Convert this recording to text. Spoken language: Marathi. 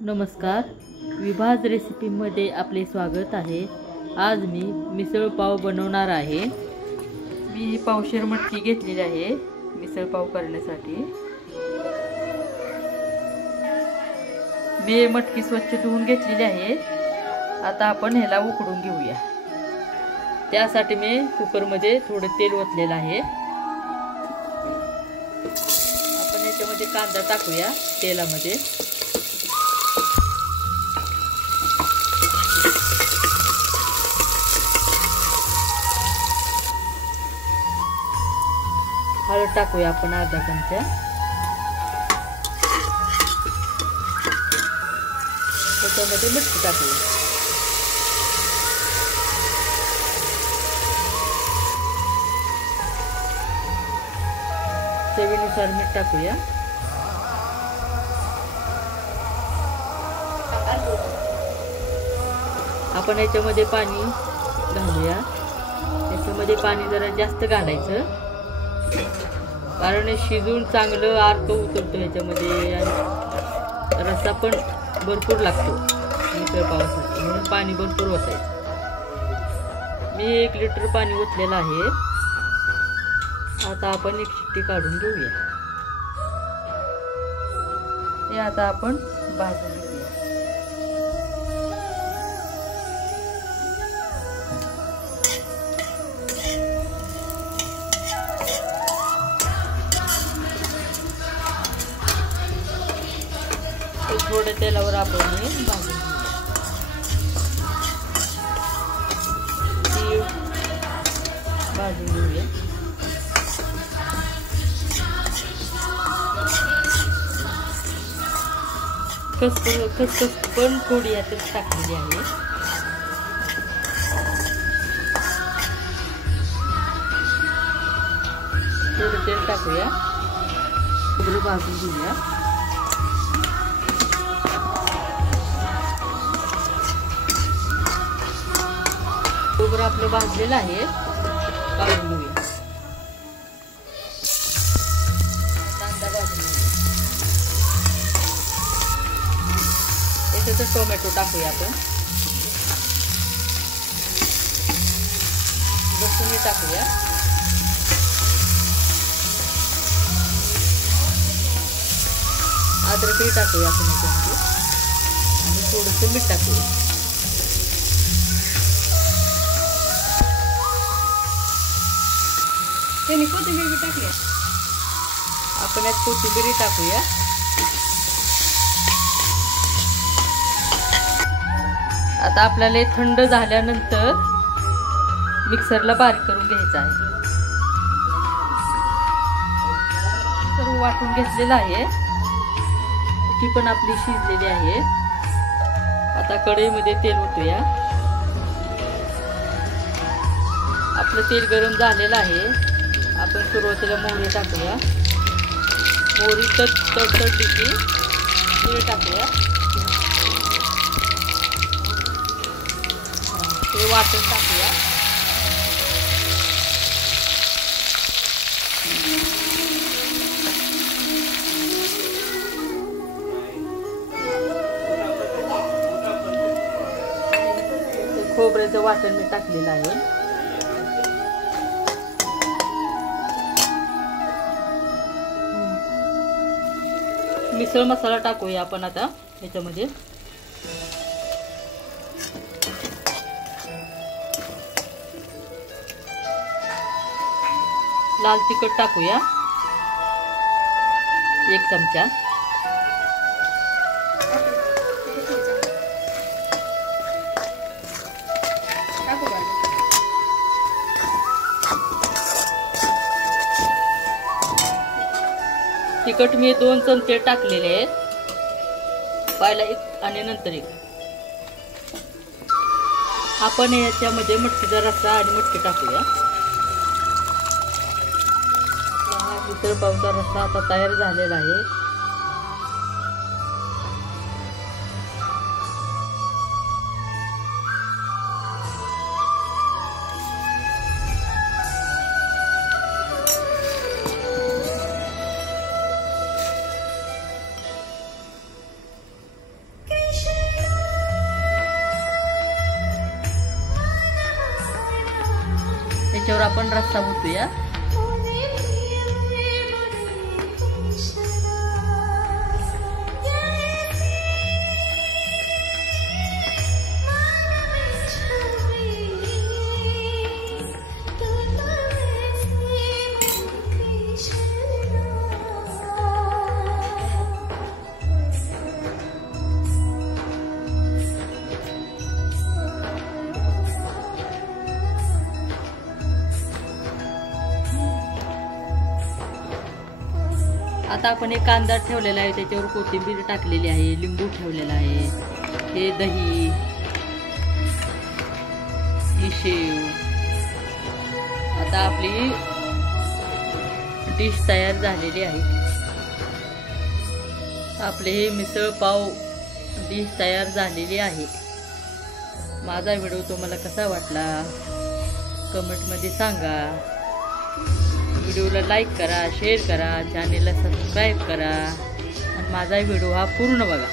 नमस्कार, विभाज रेसिपीमध्ये आपले स्वागत आहे। आज मी मिसळ पाव बनवणार आहे। मी पावशेर मटकी घेतलेली आहे मिसळ पाव करण्यासाठी। मी मटकी स्वच्छ धुवून घेतलेली आहे। आता आपण ह्याला उकडून घेऊया। त्यासाठी मी कुकरमध्ये थोडं तेल ओतलेलं आहे। आपण याच्यामध्ये कांदा टाकूया तेलामध्ये। हळद टाकूया आपण अर्धा चमचा। त्याच्यामध्ये मटकी टाकूया। चवीनुसार मीठ टाकूया। आपण याच्यामध्ये पाणी घालूया। याच्यामध्ये पाणी जरा जास्त घालायचं, कारण शिजून चांगलं अर्क उतरतो याच्यामध्ये आणि रस्सा पण भरपूर लागतो मिसळ पावासाठी, म्हणून पाणी भरपूर ओतायचं। मी 1 लिटर पाणी ओतलेलं आहे। आता आपण एक शिट्टी काढून घेऊया। हे आता आपण भाजून घेऊया। थोड्या तेलावर आपण हे भाजून घेऊया। भाजून घेऊया। खसखस पण थोडी यातच टाकलेली आहे। थोडं तेल टाकूया। खोबरं भाजून घेऊया। खोबरं आपलं भाजलेलं आहे, काढून घेऊया। कांदा भाजून घेऊया। याच्यात टोमॅटो टाकूया आपण। लसूण टाकूया। अद्रक टाकूया आपण याच्यामध्ये आणि थोडंसं मीठ टाकूया। कोथिंबीर टाकूया। आपण यात कोथिंबीर टाकूया। आता आपल्याला थंड झाल्यानंतर मिक्सरला बारीक करून घ्यायचं आहे। सर्व वाटून घेतलेलं आहे। ती पण आपली शिजलेली आहे। आता कढईमध्ये तेल ओतूया। आपलं तेल गरम झालेलं आहे। आपण सुरुवातीला मोहरी टाकूया। मोहरी तडतडली की तीळ टाकूया। ते वाटण टाकूया। खोबऱ्याचं वाटण मी टाकलेलं आहे। मिसळ मसाला टाकूया आपण आता याच्यामध्ये। लाल तिखट टाकूया 1 चमचा। तिखट मी 2 चमचे टाकलेले आहेत, पहिला 1 आणि नंतर 1। आपण याच्यामध्ये मटकीचा रस्सा आणि मटकी टाकूया। हा मिसळ पावचा रस्सा आता तयार झालेला आहे। याच्यावर आपण रस्सा होतोया. आता आपण एक कांदा ठेवलेला आहे, त्याच्यावर कोथिंबीर टाकलेली आहे, लिंबू ठेवलेला आहे, हे दही, ही शेव. आता आपली डिश तयार झालेली आहे. आपले हे मिसळ पाव डिश तयार झालेली आहे. माझा व्हिडिओ तुम्हाला कसा वाटला कमेंटमध्ये सांगा. व्हिडिओला लाईक करा, शेअर करा, चॅनेलला सबस्क्राईब करा आणि माझा व्हिडिओ हा पूर्ण बघा.